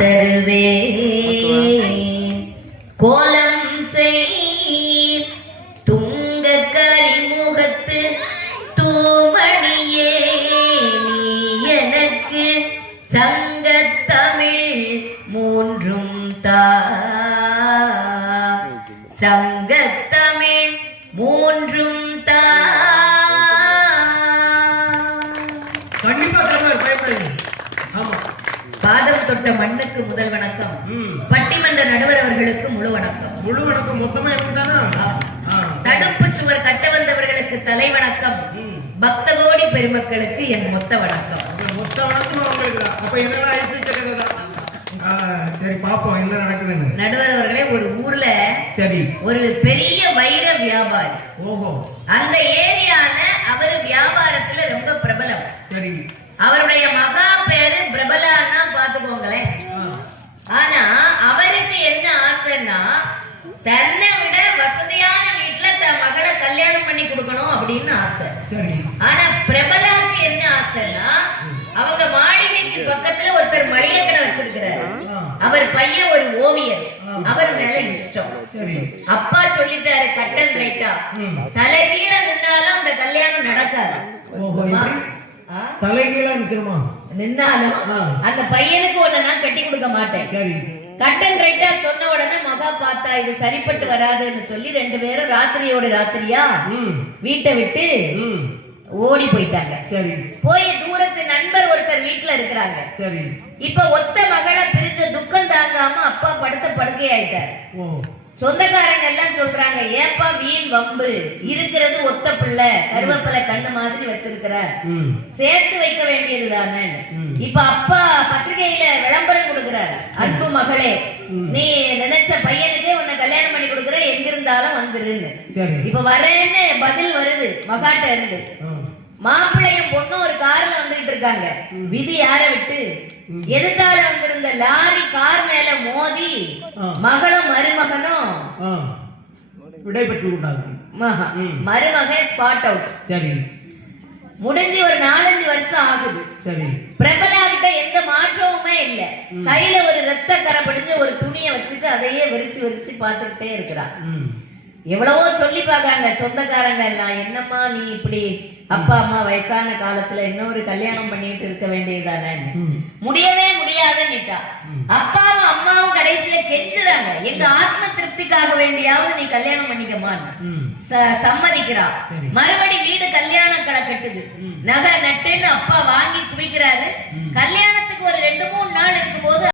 தருவே கோலம் செய் துங்க கரிமுகத்து தூமணியே நீ எனக்கு சங்கத்தமிழ் மூன்றும் தா சங்கத்தமிழ் மூன்றும் தா. பாதம் தொட்ட மண்ணுக்கு முதல் வணக்கம். பட்டிமன்ற நடுவர் அவர்களுக்கு முழு வணக்கம். முழு வணக்கம் மொத்தமா தடுப்பு சுவர் கட்ட வந்தவர்களுக்கு தலை வணக்கம். பக்த கோடி பெருமக்களுக்கு என் மொத்த வணக்கம். மொத்த வணக்கம் அவங்களுக்கு. அப்ப என்னடா சரி பாப்போம் என்ன நடக்குதுன்னு. நடுவர் அவர்களே, ஒரு ஊர்ல சரி ஒரு பெரிய வைர வியாபாரி. ஓஹோ. அந்த ஏரியால அவர் வியாபாரத்துல ரொம்ப பிரபலம். சரி. அவருடைய மகா பேரு பிரபலான்னா பாத்துக்கோங்களேன். ஆனா அவருக்கு என்ன ஆசைன்னா, தன்னை விட வசதியான வீட்டுல தன் மகளை கல்யாணம் பண்ணி கொடுக்கணும் அப்படின்னு ஆசை. ஆனா பிரபலாக்கு என்ன ஆசைன்னா, அவங்க மாளிகைக்கு பக்கத்துல ஒருத்தர் மளிகை கடை வச்சிருக்கிறாரு. அவர் பையன் ஒரு ஓவியர். அவர் மேல இஷ்டம். அப்பா சொல்லிட்டாரு, கட்டன் ரைட்டா தலைகீழ நின்னாலும் அந்த கல்யாணம் நடக்காது. தலைகீழ நின்னாலும் அந்த பையனுக்கு ஒரு நாள் கட்டி கொடுக்க மாட்டேன். கட்டன் ரைட்டா சொன்ன உடனே மகா பார்த்தா இது சரிப்பட்டு வராதுன்னு சொல்லி 2 பேரும் ராத்திரியோட ராத்திரியா வீட்டை விட்டு ஓடி போயிட்டாங்க. போய் தூரத்து நண்பர் ஒருத்தர் வீட்டுல இருக்கிறாங்க. இப்ப ஒத்த மகளை பிரிஞ்ச துக்கம் தாங்காம அப்பா படுத்த படுக்கை ஆயிட்டார். சொந்தக்காரங்க எல்லாம் சொல்றாங்க, ஏப்பா வீண் வம்பு, இருக்கிறது ஒத்த பிள்ளை, கருவேப்பிலை கண்ணு மாதிரி வச்சிருக்கிற, சேர்த்து வைக்க வேண்டியது தானே. இப்ப அப்பா பத்திரிகையில விளம்பரம் கொடுக்கிறார், அன்பு மகளே நீ நினைச்ச பையனுக்கே உன்னை கல்யாணம் பண்ணி கொடுக்குற, எங்கிருந்தாலும் வந்துருன்னு. இப்ப வரேன்னு பதில் வருது மகாட்ட இருந்து. மாப்பிள்ளையும் பொண்ணும் ஒரு கார்ல வந்துட்டு இருக்காங்க. விதி யார விட்டு எதிர்த்தால வந்திருந்த லாரி கார் மேல மோதி மகளும் மருமகனும் விடைபெற்று மருமகன் ஸ்பாட் அவுட். சரி. முடிஞ்சு ஒரு 4-5 வருஷம் ஆகுது. சரி. பிரபலா கிட்ட எந்த மாற்றமுமே இல்ல. கையில ஒரு ரத்த கரை படிஞ்ச ஒரு துணியை வச்சுட்டு அதையே விரிச்சு விரிச்சு பாத்துக்கிட்டே இருக்கிறான். எவ்வளவோ சொல்லி பாக்காங்க சொந்தக்காரங்க எல்லாம், என்னம்மா நீ இப்படி அப்பா அம்மா வயசான காலத்துல இன்னொரு கல்யாணம் பண்ணிட்டு இருக்க வேண்டியதுதானே. முடியவே முடியாதுன்னுட்டா. அப்பாவும் அம்மாவும் கடைசியில கெஞ்சுறாங்க, எங்க ஆத்ம திருப்திக்காக வேண்டியாவது நீ கல்யாணம் பண்ணிக்கமான்னு சம்மதிக்கிறா. மறுபடி வீடு கல்யாண களை கட்டுது. நகை நட்டுன்னு அப்பா வாங்கி குவிக்கிறாரு. கல்யாணத்துக்கு ஒரு 2-3 நாள் இருக்கும் போது